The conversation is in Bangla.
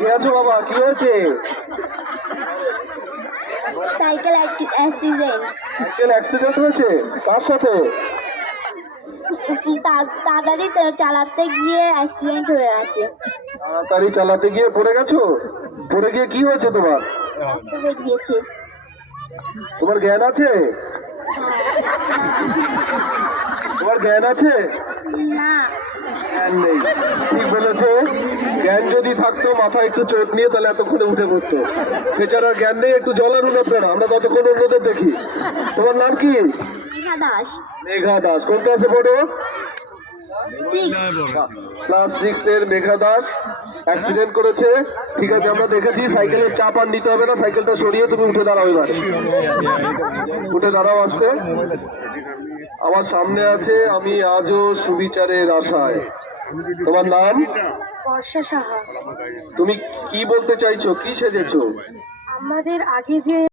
কে আছো বাবা? কি হয়েছে? Cycle accident. সাইকেল অ্যাক্সিডেন্ট হয়েছে? কার সাথে? তাড়াতাড়ি চালাতে গিয়ে অ্যাক্সিডেন্ট হয়ে আছে। তাড়াতাড়ি চালাতে গিয়ে পড়ে গেছো? পড়ে গিয়ে কি হয়েছে তোমার? রক্ত বেরিয়েছে। তোমার জ্ঞান আছে? তোমার জ্ঞান আছে? না, জ্ঞান নেই। ঠিক বলেছে। জ্ঞান যদি থাকতো, মাথায় একটু চোট নিয়ে, তাহলে এতক্ষণে উঠে পড়তো। বেচারার জ্ঞান নেই, একটু জলের উন্নত না। আমরা ততক্ষণ অন্যদের দেখি। তোমার নাম কি? মেঘা দাস। মেঘা দাস। কোন ক্লাসে পড়ো? ক্লাস 6 এর মেঘা দাস অ্যাক্সিডেন্ট করেছে। ঠিক আছে, আমরা দেখেছি। সাইকেলের চাপ আর নিতে হবে না, সাইকেলটা সরিয়ে তুমি উঠে দাঁড়াও। এবার উঠে দাঁড়াও আসতে। আমার সামনে আছে আমি আজও সুবিচারের আশায়। তোমার নাম? বর্ষা সাহা। তুমি কি বলতে চাইছো? কি সেজেছো? আমাদের আগে যে